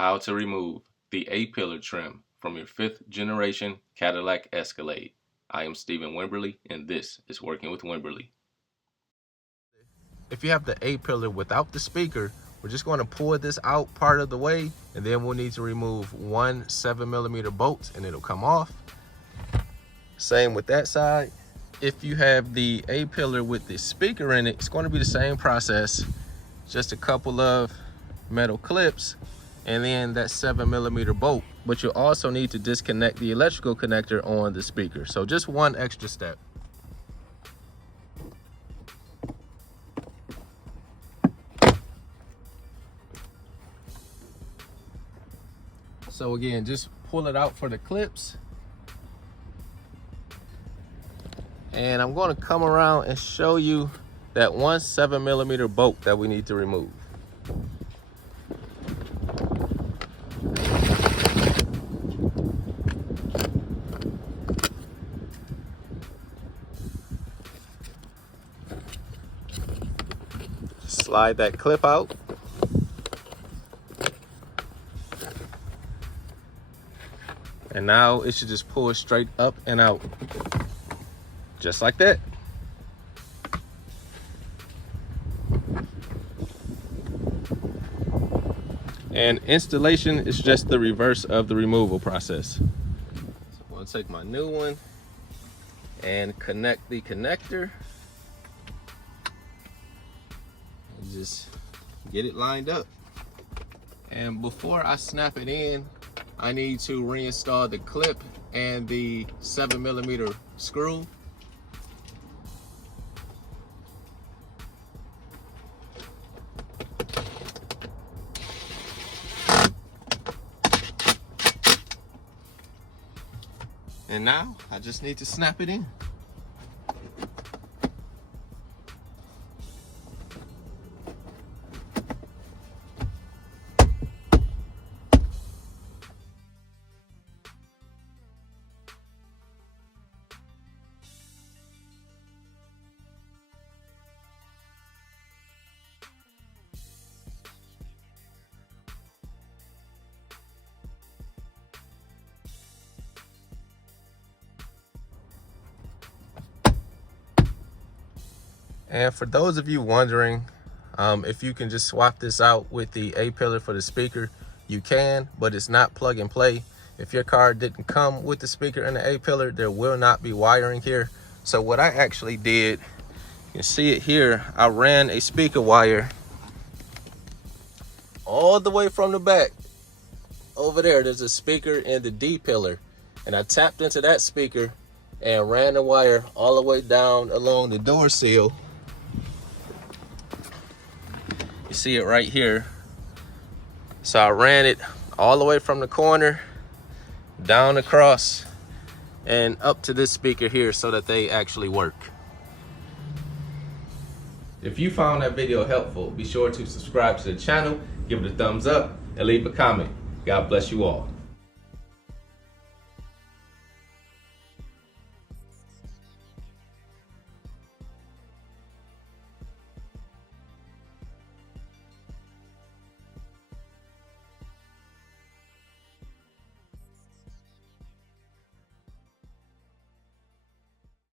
How to remove the A-pillar trim from your 5th generation Cadillac Escalade. I am Stephen Wimberley, and this is Working with Wimberley. If you have the A-pillar without the speaker, we're just going to pull this out part of the way, and then we'll need to remove one 7mm bolt and it'll come off. Same with that side. If you have the A-pillar with the speaker in it, it's going to be the same process. Just a couple of metal clips and then that 7mm bolt. But you'll also need to disconnect the electrical connector on the speaker. So just one extra step. So again, just pull it out for the clips. And I'm going to come around and show you that one 7mm bolt that we need to remove. Slide that clip out. And now it should just pull straight up and out. Just like that. And installation is just the reverse of the removal process. So I'm going to take my new one and connect the connector. And just get it lined up. And before I snap it in, I need to reinstall the clip and the 7mm screw. And now I just need to snap it in. And for those of you wondering if you can just swap this out with the A-pillar for the speaker, you can, but it's not plug and play. If your car didn't come with the speaker and the A-pillar, there will not be wiring here. So what I actually did, you can see it here, I ran a speaker wire all the way from the back. Over there, there's a speaker in the D-pillar. And I tapped into that speaker and ran the wire all the way down along the door seal. You see it right here. So I ran it all the way from the corner down across and up to this speaker here so that they actually work. If you found that video helpful, be sure to subscribe to the channel, give it a thumbs up, and leave a comment. God bless you all.